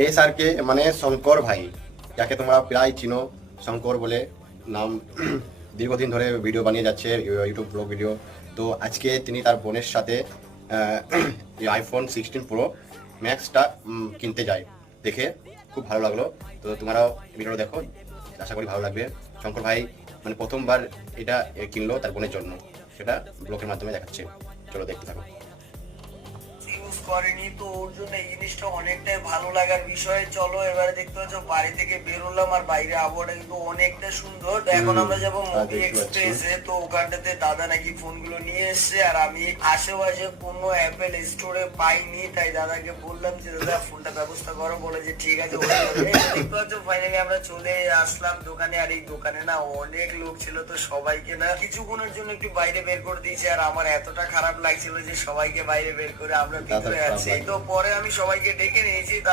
এই স্যারকে মানে শঙ্কর ভাই, যাকে তোমরা প্রায় চিনো, শঙ্কর বলে নাম। দীর্ঘদিন ধরে ভিডিও বানিয়ে যাচ্ছে, ইউটিউব ব্লগ ভিডিও। তো আজকে তিনি তার বোনের সাথে এই আইফোন 16 প্রো ম্যাক্সটা কিনতে যায়। দেখে খুব ভালো লাগলো। তো তোমরাও ভিডিও দেখো, আশা করি ভালো লাগবে। শঙ্কর ভাই মানে প্রথমবার এটা কিনলো তার বোনের জন্য, সেটা ব্লগের মাধ্যমে দেখাচ্ছে। চলো দেখতে থাকো। ইউজ করেনি, তো ওর জন্য এই জিনিসটা অনেকটাই ভালো লাগার বিষয়। চলো এবারে দেখতে পাচ্ছ বাড়ি থেকে বেরোলাম, আর বাইরে আবহাওয়াটা কিন্তু অনেকটা সুন্দর। তো এখন আমরা যাবো মুভি দেখতে পাচ্ছি। এক্সপ্রেসে। তো ওখানটাতে দাদা নাকি ফোনগুলো নিয়ে এসছে, আর আমি আশেপাশে কোনো অ্যাপেল স্টোরে পাইনি, তাই দাদাকে বললাম যে দাদা ফোনটা ব্যবস্থা করো, বলে যে ঠিক আছে হয়ে যাবে। দেখতে পাচ্ছ ফাইনালি আমরা চলে আসলাম দোকানে, আর এই দোকানে না অনেক লোক ছিল, তো সবাইকে না কিছুক্ষণের জন্য একটু বাইরে বের করে দিয়েছে। আর আমার এতটা খারাপ লাগছিল যে সবাইকে বাইরে বের করে আমরা ভিতরে আছি। তো পরে আমি সবাইকে ডেকে নিয়েছি, তার